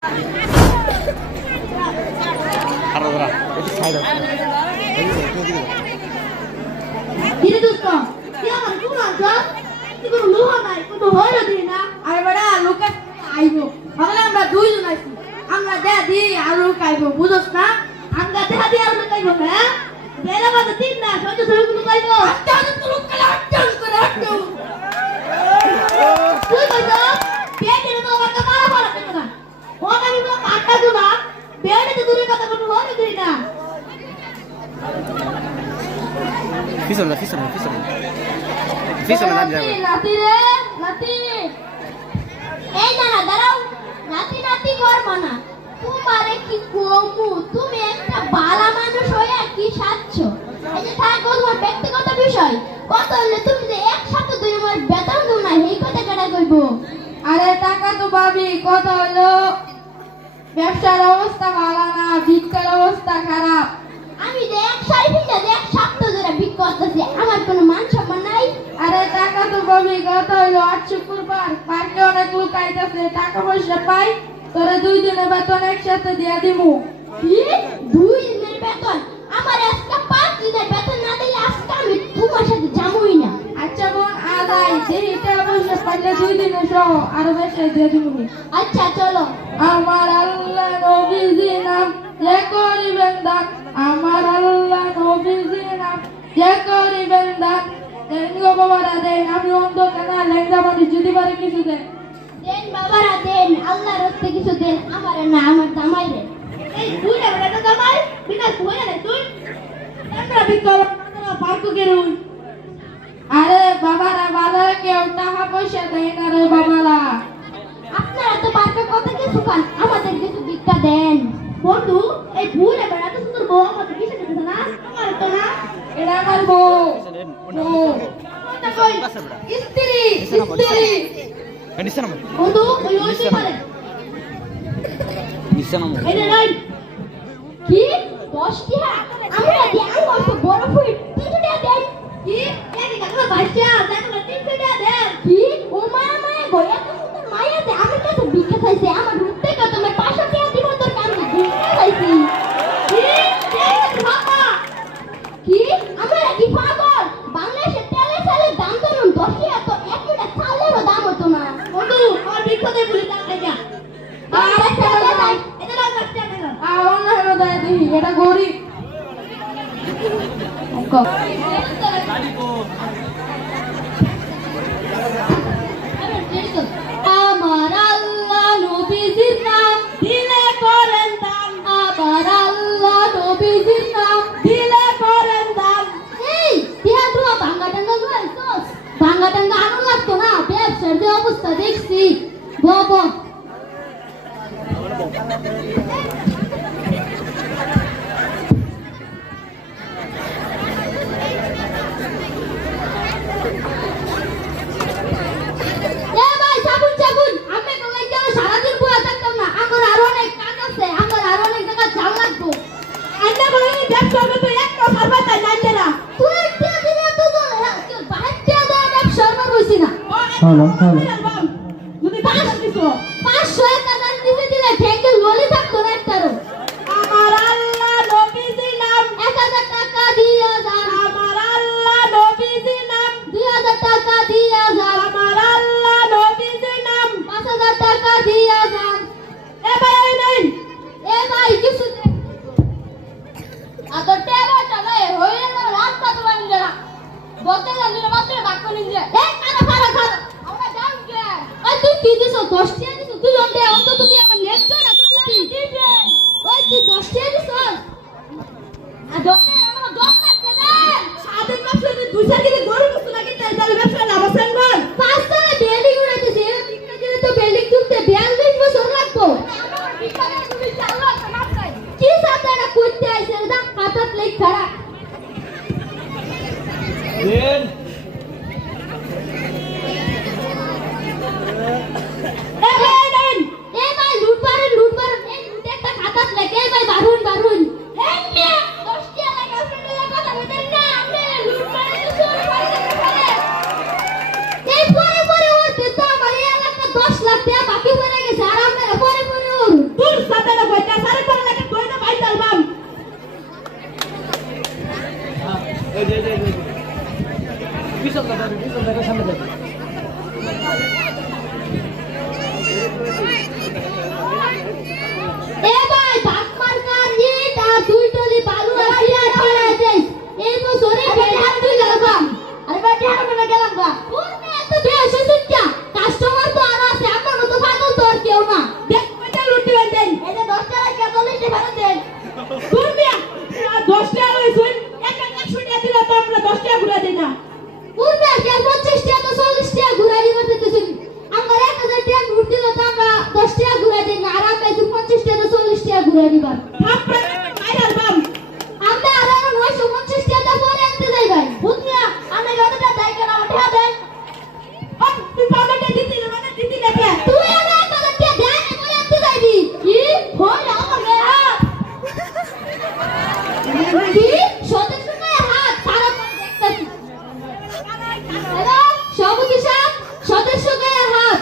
আমরা দেয়া দি আরো কাইবো বুঝছ না আমরা দেয়া দি আরো কাইবো হ্যাঁ বেলা বাজে 3 না সহ্য ধরে গুলো কাইবো আচ্ছা তো লোক কালা আচ্ছা করে আচ্ছা তুই কইছো পেটে তো আমাকে মারা মারা কেন না ও আমি বলে কাটটা দু না বেড়ে তো দূরে কথা বলবো হরে দিই না পিছনে দাঁড়িয়ে যাবে নাতি রে নাতি এই না না দাঁড়াও নাতি নাতি করবো না তোমারে কি কমু তুমি একটা বালা মানুষ হয়ে কি সাচ্ছ এই যে থাকো তোমার ব্যক্তিগত বিষয় কত হলে তুমি যে একসাথে দুই আমার বেতন দাও না এই কথা কেডা কইবো আরে টাকা তো পাবি কত হলো ব্যবসার অবস্থা ভালো না ভিক্ষার অবস্থা খারাপ আমি যে এক সাইফিটা যে এক সপ্তাহ ধরে ভিক্ষা করতেছি আমার কোনো মান সম্মান নাই আরে টাকা তো পাবি কত হলো 8 শুক্রবার পার্কে অনেক লোক আইতাছে টাকা পয়সা পাই তোরে 2 দিনের বেতন একসাথে দিয়া দিমু কি 2 দিনের বেতন আমার আজকে 5 দিনের বেতন না দিলে আজকে আমি তোমার সাথে যাবই না আচ্ছা বোন আদাই যেটা অবশ্য পাইলে 2 দিনের সহ আর বেশি দিয়ে দিমু আচ্ছা চলো আমার আল্লাহ নবীজি নাম যে করিবেন দান আমার আল্লাহ নবীজি নাম যে করিবেন দান দেন গো বাবারা দেন আমি অন্ধ কেনা লেঙ্গা মানুষ যদি পারে কিছু দেন দেন বাবারা দেন আল্লাহর রাস্তে কিছু দেন আমার না আমার জামাই রে এই তুই না বড় জামাই বিনা তুই না তুই আমরা বিকল না পার্ক গেরুন আরে বাবারা ভালো কেউ টাকা পয়সা দেয় না রে বাবারা আপনারা তো পার্কে কত কিছু খান আমাদের কিছু ভিক্ষা দেন বন্ধু এই ভুলে বড় এত সুন্দর বউ আমাদের কিছু দিতে না আমার তো না এটা আমার বউ কই স্ত্রী বন্ধু ওই ওইতে পারে এটা নাই কি 10 টাকা আমরা দি আঙ্গুর তো বড় ফুট 3 টাকা দেন কি এদিকে আমার বাচ্চা দেখো 3 টাকা দেন কি ও মায়া মায়া গো এত সুন্দর মায়া দে আমার কাছে ভিক্ষা চাইছে আমার রূপতে কত তোমার 500 টাকা দিব তোর কাম ভিক্ষা চাইছি কি দেখ বাবা কি আমরা কি পাগল বাংলাদেশে তেলের চালের দাম তো 10 টাকা তো 1 টাকা চালেরও দাম হতো না বন্ধু আমার ভিক্ষা দে বলে দাম দেয়া এটা গরিব আমার আল্লাহ নবীজির নাম দিলে করেন দান আমার আল্লাহ নবীজির নাম দিলে করেন দান এই দিয়া দুয়া ভাঙা টাঙ্গা লইছস ভাঙা টাঙ্গা আনো লাগতো না ব্যবসার যে অবস্থা দেখছি বাবা হ্যালো যদি 500 টাকা দিতে দিলে ঠেকে ললি থাকতো না একটারও আমার আল্লাহ নবীজির নাম 1000 টাকা দিয়া যান আমার আল্লাহ নবীজির নাম 2000 টাকা দিয়া যান আমার আল্লাহ নবীজির নাম 5000 টাকা দিয়া যান এ ভাই কিছু আতো টেবা চলে হইলে না রাস্তা তো বানিয়ে না বলতে জানি না মাত্র ডাক করে নিয়ে এই কানা ফারা খারা আমরা জান কে ঘুরে নিবার থাপড়ে মাইরাল বাম আমরা আরো 950 টাকা পরে আনতে যাই ভাই বুঝলা আমি কতটা দাই কেন আমার টাকা দেন ও তুই পাউডারটা দিতি না মানে দিতি না কে তুই আমার 1000 টাকা দেন পরে আনতে যাইবি কি হয় আমার গায়ে হাত কি সদস্য গায়ে হাত সারা দেখতাছি হ্যালো সভাপতি সাহেব সদস্য গায়ে হাত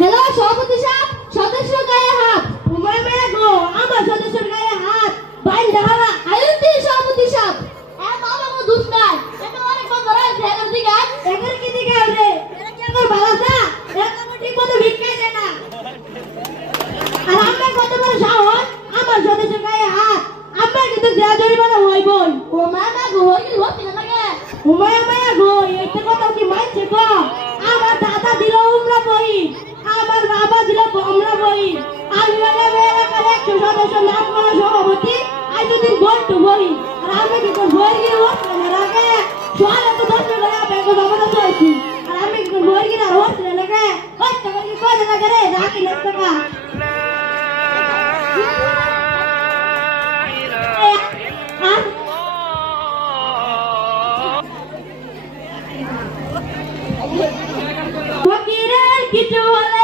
হ্যালো সভাপতি সাহেব সদস্য গায়ে হাত তোমার মেয়ে গো আমার সদস্যের গায়ে হাত বাইন দেখালা আয়ুতি সভাপতি সাহেব এ মামা গো দুষ নাই এটা অনেক বন্ধ রয়েছে এর দিকে এর কি দিকে রে এর কি আমার ভালাসা এর তো ঠিক মতো ভিক্ষাই দেয় না আর আমার কত বড় সাহস আমার সদস্যের গায়ে হাত আমার কিন্তু দেয়া জরিমানা হইবই ও মামা গো হইল হচ্ছে না লাগে ও মামা গো এটা কথা কি মানছে গো আমার দাদা দিল উমরা বই আমার বাবা দিল আমরা বই আমি বলে এলাকার 100 সদস্য নাম করা সভাপতি আজ দিন বলতো বই আর আমি কিন্তু বই গিয়ে হচ্ছে না লাগে সোয়ালে তো 10 টাকা ব্যাংকে জমা দিতে হইছি আর আমি কিন্তু বই গিয়ে আর হচ্ছে না লাগে ওই টাকা কি কয় লাগে রে রাখি না টাকা ফকিরের কিছু হলে